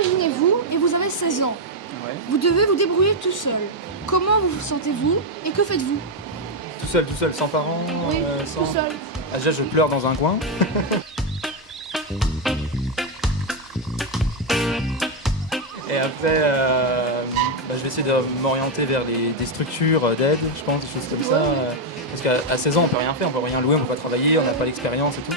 imaginez-vous et vous avez 16 ans. Ouais. Vous devez vous débrouiller tout seul. Comment vous sentez-vous et que faites-vous? Tout seul, sans parents, Oui, sans... tout seul. Ah, déjà, je pleure dans un coin. Et après, je vais essayer de m'orienter vers des structures d'aide, je pense, des choses comme ça. Parce qu'à 16 ans, on peut rien faire, on peut rien louer, on peut pas travailler, on n'a pas l'expérience et tout.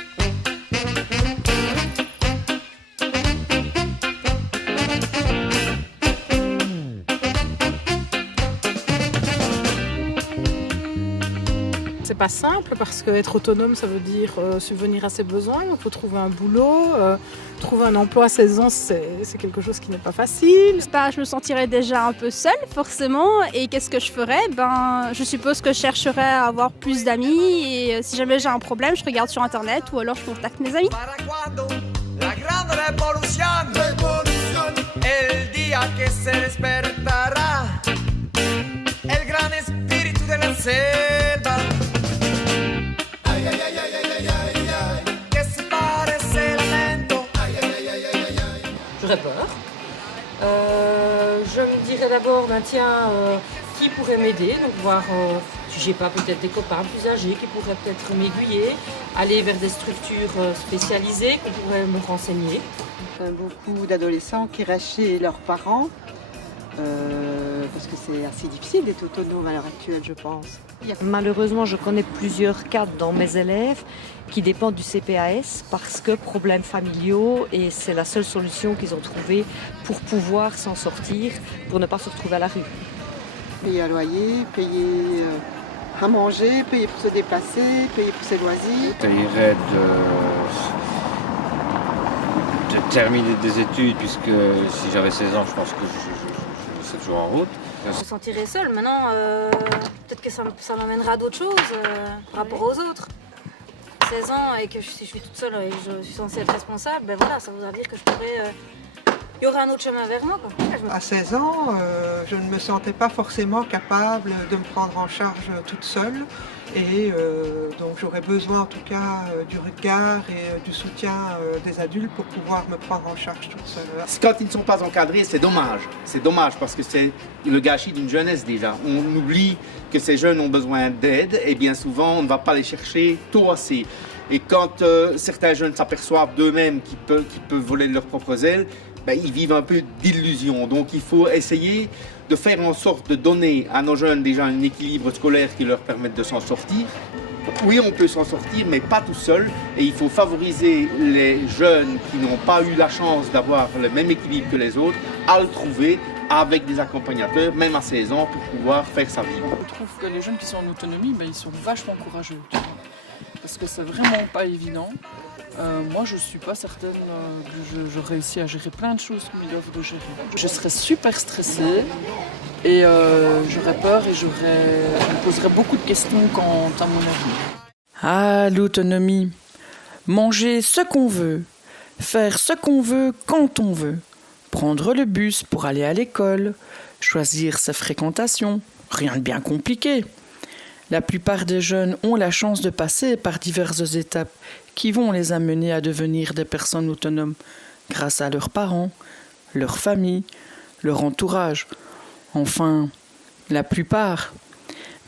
C'est pas simple parce qu'être autonome, ça veut dire subvenir à ses besoins. Il faut trouver un boulot, trouver un emploi à 16 ans, c'est quelque chose qui n'est pas facile. Je me sentirais déjà un peu seule, forcément. Et qu'est-ce que je ferais? Je suppose que je chercherais à avoir plus d'amis. Et si jamais j'ai un problème, je regarde sur Internet ou alors je contacte mes amis. La grande révolution, el día que se despertará, el gran espíritu de la selva. J'aurais peur. Je me dirais d'abord, qui pourrait m'aider? Donc voir si j'ai pas peut-être des copains plus âgés qui pourraient peut-être m'aiguiller, aller vers des structures spécialisées qu'on pourrait me renseigner. Beaucoup d'adolescents qui restent chez leurs parents parce que c'est assez difficile d'être autonome à l'heure actuelle, je pense. Malheureusement, je connais plusieurs cas dans mes élèves qui dépendent du CPAS parce que problèmes familiaux et c'est la seule solution qu'ils ont trouvée pour pouvoir s'en sortir, pour ne pas se retrouver à la rue. Payer un loyer, payer à manger, payer pour se déplacer, payer pour ses loisirs. J'essayerais de terminer des études puisque si j'avais 16 ans, je pense que je serais toujours en route. Je me sentirais seule. Maintenant, peut-être que ça m'amènera à d'autres choses par rapport aux autres. 16 ans et que si je suis toute seule et que je suis censée être responsable, ça voudra dire que il y aurait un autre chemin vers moi, quoi. À 16 ans, je ne me sentais pas forcément capable de me prendre en charge toute seule et donc j'aurais besoin en tout cas du regard et du soutien des adultes pour pouvoir me prendre en charge toute seule. Quand ils ne sont pas encadrés, c'est dommage. C'est dommage parce que c'est le gâchis d'une jeunesse déjà. On oublie que ces jeunes ont besoin d'aide et bien souvent on ne va pas les chercher tôt assez. Et quand certains jeunes s'aperçoivent d'eux-mêmes qu'ils peuvent voler de leurs propres ailes, ils vivent un peu d'illusion. Donc il faut essayer de faire en sorte de donner à nos jeunes déjà un équilibre scolaire qui leur permette de s'en sortir. Oui, on peut s'en sortir, mais pas tout seul. Et il faut favoriser les jeunes qui n'ont pas eu la chance d'avoir le même équilibre que les autres à le trouver avec des accompagnateurs, même à 16 ans, pour pouvoir faire sa vie. Je trouve que les jeunes qui sont en autonomie, ils sont vachement courageux. Parce que c'est vraiment pas évident. Moi, je suis pas certaine que je réussis à gérer plein de choses qu'ils doivent de gérer. Je serais super stressée et j'aurais peur et je me poserais beaucoup de questions quant à mon avenir. Ah, l'autonomie. Manger ce qu'on veut, faire ce qu'on veut quand on veut, prendre le bus pour aller à l'école, choisir sa fréquentation, rien de bien compliqué. La plupart des jeunes ont la chance de passer par diverses étapes qui vont les amener à devenir des personnes autonomes grâce à leurs parents, leur famille, leur entourage. Enfin, la plupart.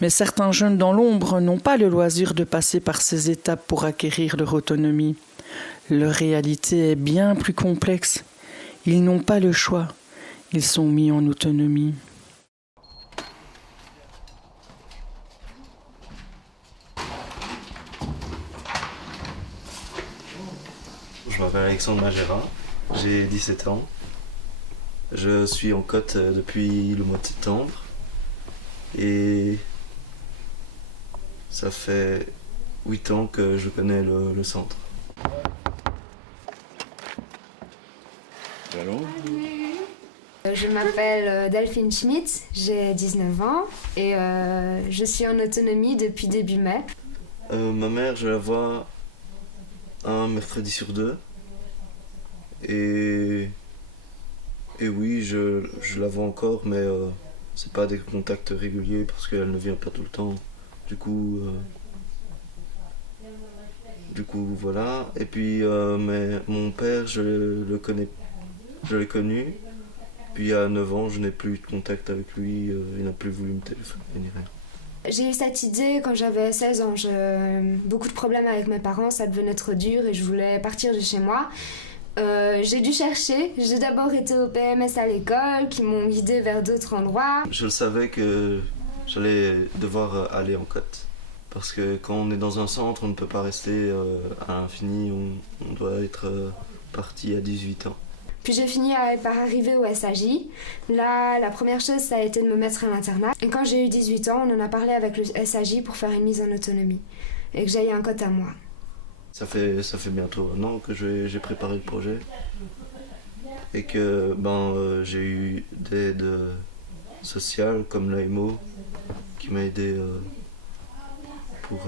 Mais certains jeunes dans l'ombre n'ont pas le loisir de passer par ces étapes pour acquérir leur autonomie. Leur réalité est bien plus complexe. Ils n'ont pas le choix. Ils sont mis en autonomie. Je m'appelle Alexandre Magera, j'ai 17 ans. Je suis en Côte depuis le mois de septembre et ça fait 8 ans que je connais le centre. Allô ? Je m'appelle Delphine Schmitt, j'ai 19 ans et je suis en autonomie depuis début mai. Ma mère, je la vois un mercredi sur 2 et oui, je la vois encore, mais c'est pas des contacts réguliers parce qu'elle ne vient pas tout le temps. Du coup, voilà. Et puis, mais mon père, je le connais je l'ai connu. Puis à 9 ans, je n'ai plus eu de contact avec lui, il n'a plus voulu me téléphoner ni rien. J'ai eu cette idée quand j'avais 16 ans. Beaucoup de problèmes avec mes parents, ça devenait trop dur et je voulais partir de chez moi. J'ai dû chercher. J'ai d'abord été au PMS à l'école, qui m'ont guidée vers d'autres endroits. Je le savais que j'allais devoir aller en cote. Parce que quand on est dans un centre, on ne peut pas rester à l'infini, on doit être parti à 18 ans. Puis j'ai fini par arriver au SAJ. Là, la première chose, ça a été de me mettre à l'internat. Et quand j'ai eu 18 ans, on en a parlé avec le SAJ pour faire une mise en autonomie. Et que j'aille un cote à moi. Ça fait bientôt un an que j'ai préparé le projet. Et que j'ai eu d'aide sociale comme l'AMO qui m'a aidé pour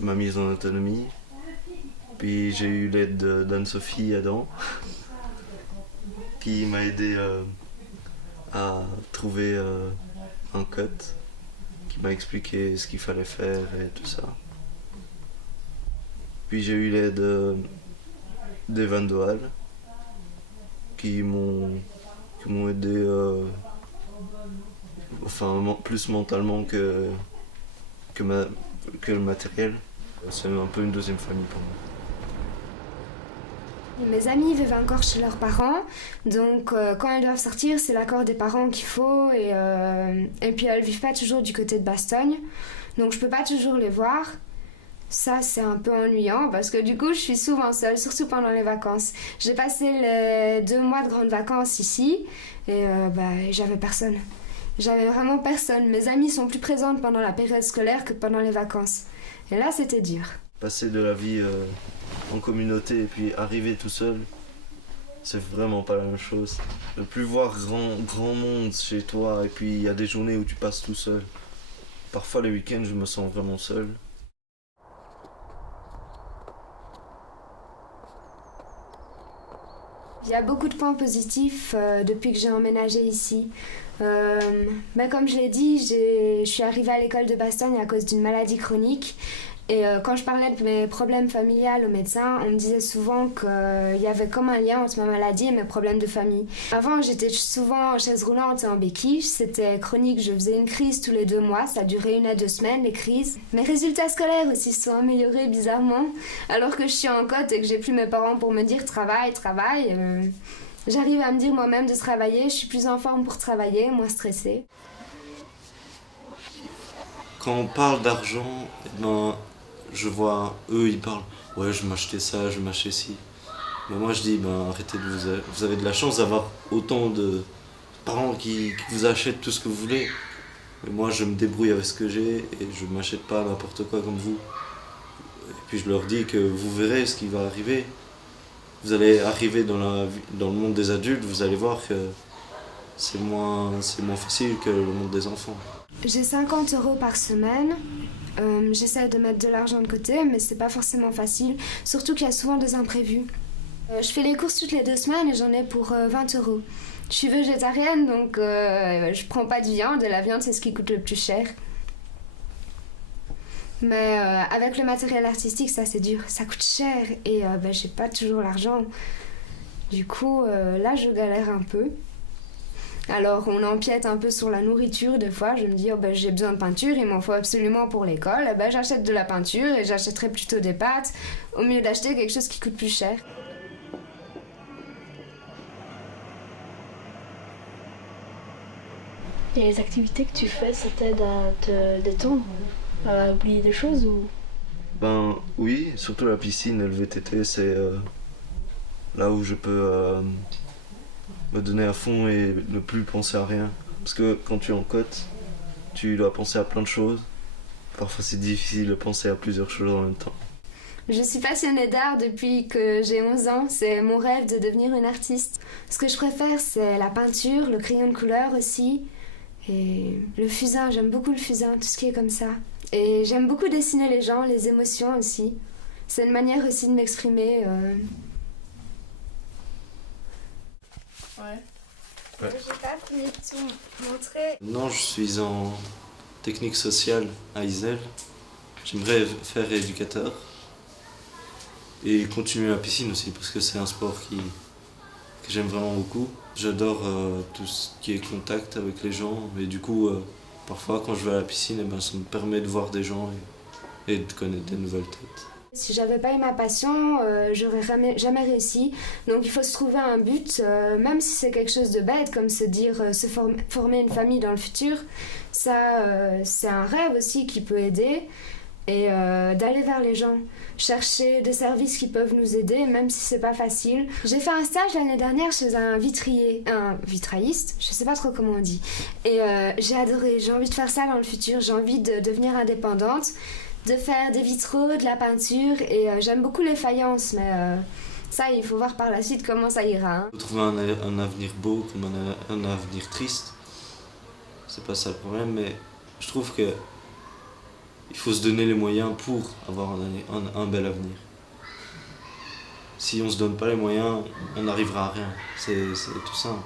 ma mise en autonomie. Puis j'ai eu l'aide d'Anne-Sophie Adam qui m'a aidé à trouver un cote, qui m'a expliqué ce qu'il fallait faire et tout ça. Puis j'ai eu l'aide d'Evan Doal qui m'ont aidé plus mentalement que le matériel. C'est un peu une deuxième famille pour moi. Mes amis vivent encore chez leurs parents, donc quand elles doivent sortir, c'est l'accord des parents qu'il faut. Et puis elles vivent pas toujours du côté de Bastogne, donc je peux pas toujours les voir. Ça, c'est un peu ennuyant parce que du coup, je suis souvent seule, surtout pendant les vacances. J'ai passé les 2 mois de grandes vacances ici et j'avais personne. J'avais vraiment personne. Mes amies sont plus présentes pendant la période scolaire que pendant les vacances. Et là, c'était dur. Passer de la vie en communauté et puis arriver tout seul, c'est vraiment pas la même chose. Ne plus voir grand monde chez toi et puis il y a des journées où tu passes tout seul. Parfois les week-ends, je me sens vraiment seul. Il y a beaucoup de points positifs depuis que j'ai emménagé ici. Comme je l'ai dit, je suis arrivée à l'école de Bastogne à cause d'une maladie chronique. Et quand je parlais de mes problèmes familiales au médecin, on me disait souvent qu'il y avait comme un lien entre ma maladie et mes problèmes de famille. Avant, j'étais souvent en chaise roulante et en béquille. C'était chronique, je faisais une crise tous les 2 mois. Ça durait 1 à 2 semaines, les crises. Mes résultats scolaires aussi se sont améliorés bizarrement. Alors que je suis en cote et que j'ai plus mes parents pour me dire travaille. J'arrive à me dire moi-même de travailler. Je suis plus en forme pour travailler, moins stressée. Quand on parle d'argent, je vois, eux ils parlent, ouais je vais m'acheter ça, je vais m'acheter ci. Mais moi je dis, arrêtez, vous avez de la chance d'avoir autant de parents qui vous achètent tout ce que vous voulez. Mais moi je me débrouille avec ce que j'ai et je ne m'achète pas n'importe quoi comme vous. Et puis je leur dis que vous verrez ce qui va arriver. Vous allez arriver dans le monde des adultes, vous allez voir que c'est moins facile que le monde des enfants. J'ai 50 € par semaine. J'essaie de mettre de l'argent de côté, mais c'est pas forcément facile, surtout qu'il y a souvent des imprévus. Je fais les courses toutes les 2 semaines et j'en ai pour 20 €. Je suis végétarienne, donc je prends pas de viande, et la viande c'est ce qui coûte le plus cher. Mais avec le matériel artistique, ça c'est dur, ça coûte cher et j'ai pas toujours l'argent. Du coup, là je galère un peu. Alors on empiète un peu sur la nourriture des fois, je me dis j'ai besoin de peinture, il m'en faut absolument pour l'école, j'achète de la peinture et j'achèterai plutôt des pâtes au mieux d'acheter quelque chose qui coûte plus cher. Et les activités que tu fais, ça t'aide à te détendre, à oublier des choses ou... Oui, surtout la piscine et le VTT, c'est là où je peux me donner à fond et ne plus penser à rien. Parce que quand tu es en cote, tu dois penser à plein de choses. Parfois c'est difficile de penser à plusieurs choses en même temps. Je suis passionnée d'art depuis que j'ai 11 ans. C'est mon rêve de devenir une artiste. Ce que je préfère, c'est la peinture, le crayon de couleur aussi. Et le fusain, j'aime beaucoup le fusain, tout ce qui est comme ça. Et j'aime beaucoup dessiner les gens, les émotions aussi. C'est une manière aussi de m'exprimer. Ouais. J'ai pas fini de tout montrer. Non, je suis en technique sociale à Iselle. J'aimerais faire éducateur et continuer la piscine aussi parce que c'est un sport que j'aime vraiment beaucoup. J'adore tout ce qui est contact avec les gens et du coup, parfois quand je vais à la piscine, ça me permet de voir des gens et de connaître des nouvelles têtes. Si j'avais pas eu ma passion, j'aurais jamais réussi. Donc il faut se trouver un but, même si c'est quelque chose de bête, comme se dire former une famille dans le futur. Ça, c'est un rêve aussi qui peut aider. Et d'aller vers les gens, chercher des services qui peuvent nous aider, même si c'est pas facile. J'ai fait un stage l'année dernière chez un vitrailliste, je sais pas trop comment on dit. Et j'ai adoré, j'ai envie de faire ça dans le futur, j'ai envie de devenir indépendante, de faire des vitraux, de la peinture, et j'aime beaucoup les faïences, mais ça, il faut voir par la suite comment ça ira. Hein. Trouver un avenir beau comme un avenir triste, c'est pas ça le problème, mais je trouve que il faut se donner les moyens pour avoir un bel avenir. Si on se donne pas les moyens, on n'arrivera à rien. C'est tout simple.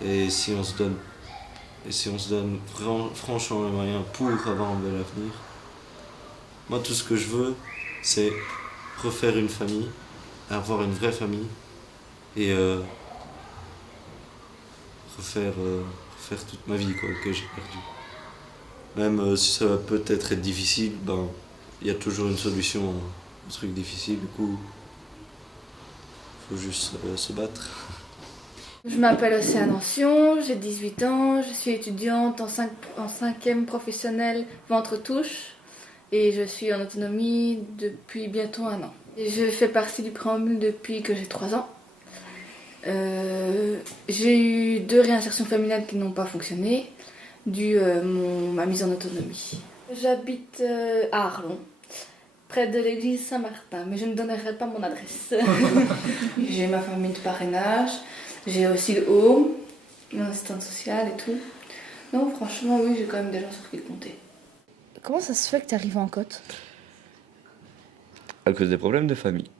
Et si on se donne franchement les moyens pour avoir un bel avenir, moi tout ce que je veux, c'est refaire une famille, avoir une vraie famille et refaire toute ma vie quoi, que j'ai perdue. Même si ça va peut-être être difficile, il y a toujours une solution aux trucs difficiles, du coup, il faut juste se battre. Je m'appelle Océane Ancion, j'ai 18 ans, je suis étudiante en 5e professionnel ventre-touche et je suis en autonomie depuis bientôt 1 an. Et je fais partie du préambule depuis que j'ai 3 ans. J'ai eu 2 réinsertions familiales qui n'ont pas fonctionné, dû ma mise en autonomie. J'habite à Arlon, près de l'église Saint-Martin, mais je ne donnerai pas mon adresse. J'ai ma famille de parrainage, j'ai aussi le home, mon assistante sociale et tout. Non, franchement, oui, j'ai quand même des gens sur qui compter. Comment ça se fait que tu arrives en Côte? À cause des problèmes de famille.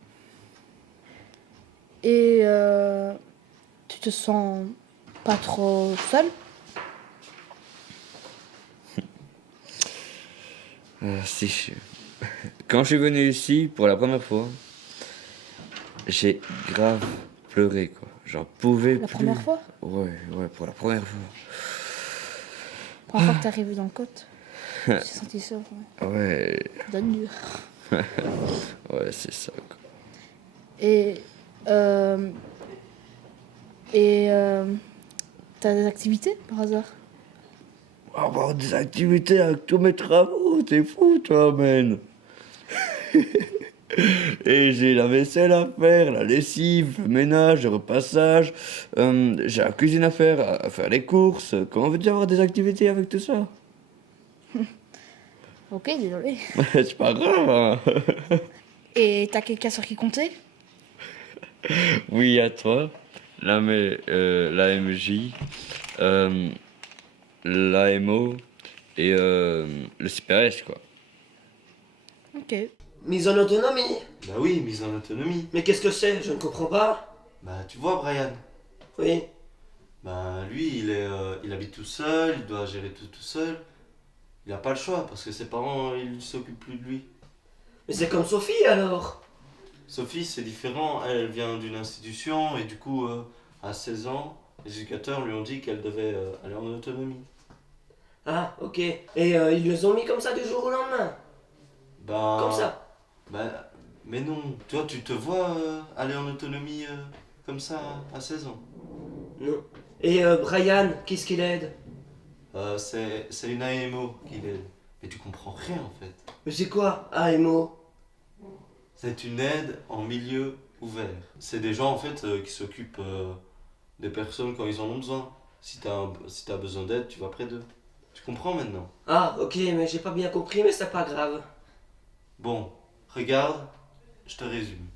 Et tu te sens pas trop seul? Quand je suis venu ici pour la première fois, j'ai grave pleuré quoi. J'en pouvais plus. La première fois? Ouais, pour la première fois. La première fois que t'es arrivé dans le Côte, tu t'es senti seul? Ouais. Ça donne dur. Ouais, c'est ça quoi. Et t'as des activités par hasard? Avoir des activités avec tous mes travaux, t'es fou toi, man. Et j'ai la vaisselle à faire, la lessive, le ménage, le repassage, j'ai la cuisine à faire les courses. Comment veux-tu avoir des activités avec tout ça? Ok, désolé. C'est pas grave, hein. Et t'as quelqu'un sur qui compter? Oui, à toi. La MJ, l'AMO et le CPS, quoi. Ok. Mise en autonomie? Bah oui, mise en autonomie. Mais qu'est-ce que c'est? Je ne comprends pas. Bah tu vois Brian. Oui. Bah lui, il habite tout seul, il doit gérer tout seul. Il n'a pas le choix parce que ses parents, ils s'occupent plus de lui. Mais c'est comme Sophie alors? Sophie, c'est différent. Elle vient d'une institution et du coup, à 16 ans, les éducateurs lui ont dit qu'elle devait aller en autonomie. Ah, ok. Et ils les ont mis comme ça du jour au lendemain? Bah... Comme ça? Bah... Mais non. Toi, tu te vois aller en autonomie comme ça à 16 ans? Non. Et Brian, qu'est-ce qu'il aide? C'est une AMO qui l'aide. Mais tu comprends rien en fait. Mais c'est quoi, AMO? C'est une aide en milieu ouvert. C'est des gens en fait qui s'occupent des personnes quand ils en ont besoin. Si t'as besoin d'aide, tu vas près d'eux. Tu comprends maintenant? Ah, ok, mais j'ai pas bien compris, mais c'est pas grave. Bon, regarde, je te résume.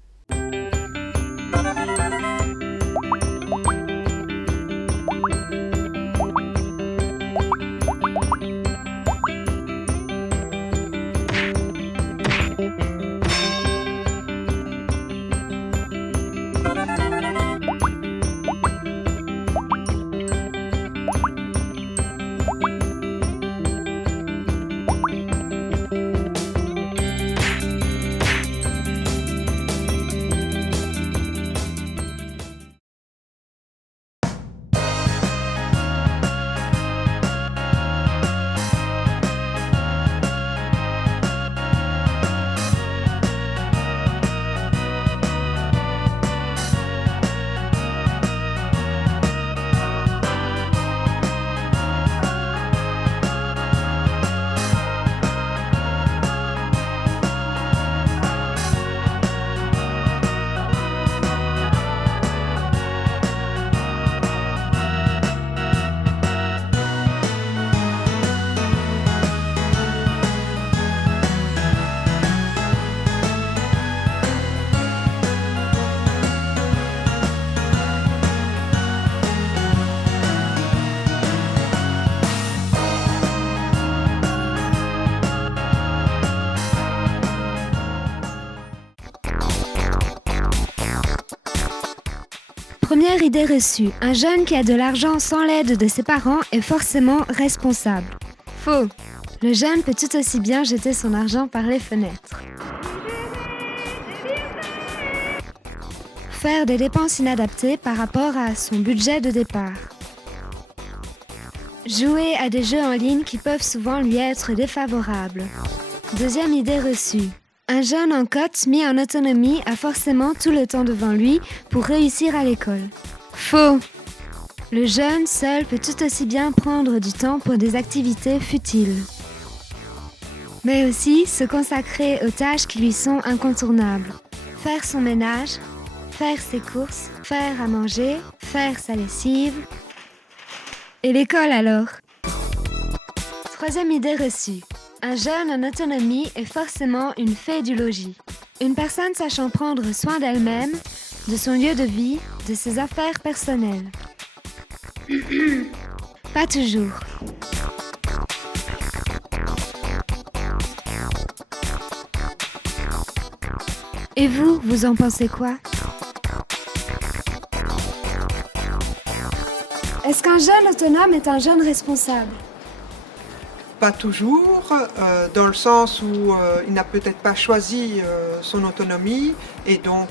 Première idée reçue, un jeune qui a de l'argent sans l'aide de ses parents est forcément responsable. Faux. Le jeune peut tout aussi bien jeter son argent par les fenêtres. Faire des dépenses inadaptées par rapport à son budget de départ. Jouer à des jeux en ligne qui peuvent souvent lui être défavorables. Deuxième idée reçue. Un jeune en cote mis en autonomie a forcément tout le temps devant lui pour réussir à l'école. Faux. Le jeune seul peut tout aussi bien prendre du temps pour des activités futiles. Mais aussi se consacrer aux tâches qui lui sont incontournables. Faire son ménage, faire ses courses, faire à manger, faire sa lessive. Et l'école alors? Troisième idée reçue. Un jeune en autonomie est forcément une fée du logis. Une personne sachant prendre soin d'elle-même, de son lieu de vie, de ses affaires personnelles. Pas toujours. Et vous, vous en pensez quoi? Est-ce qu'un jeune autonome est un jeune responsable? Pas toujours, dans le sens où il n'a peut-être pas choisi son autonomie et donc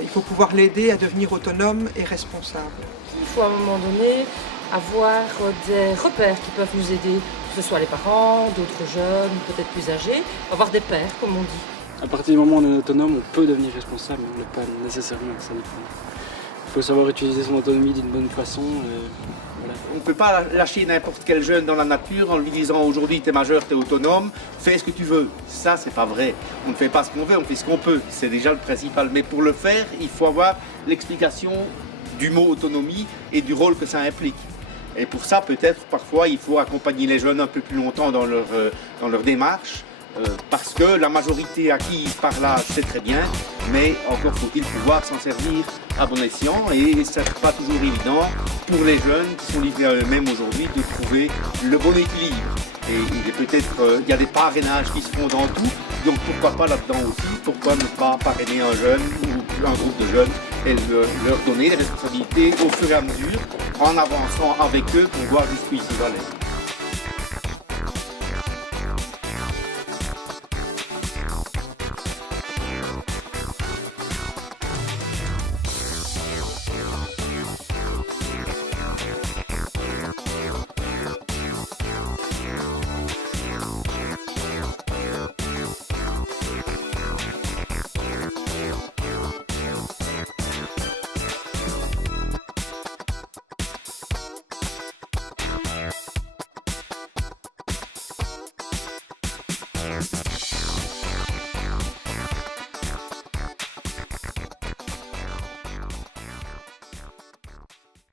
il faut pouvoir l'aider à devenir autonome et responsable. Il faut à un moment donné avoir des repères qui peuvent nous aider, que ce soit les parents, d'autres jeunes, peut-être plus âgés, avoir des pairs comme on dit. À partir du moment où on est autonome, on peut devenir responsable, mais on ne l'est pas nécessairement, ça dépend. Il faut savoir utiliser son autonomie d'une bonne façon. Voilà. On ne peut pas lâcher n'importe quel jeune dans la nature en lui disant aujourd'hui t'es majeur, t'es autonome, fais ce que tu veux. Ça c'est pas vrai. On ne fait pas ce qu'on veut, on fait ce qu'on peut. C'est déjà le principal. Mais pour le faire, il faut avoir l'explication du mot autonomie et du rôle que ça implique. Et pour ça, peut-être parfois il faut accompagner les jeunes un peu plus longtemps dans leur démarche. Parce que la majorité acquise par là, c'est très bien, mais encore faut-il pouvoir s'en servir à bon escient et ce n'est pas toujours évident pour les jeunes qui sont livrés à eux-mêmes aujourd'hui de trouver le bon équilibre. Et il y a des parrainages qui se font dans tout, donc pourquoi pas là-dedans aussi, pourquoi ne pas parrainer un jeune ou un groupe de jeunes et leur donner les responsabilités au fur et à mesure en avançant avec eux pour voir jusqu'où ils peuvent aller.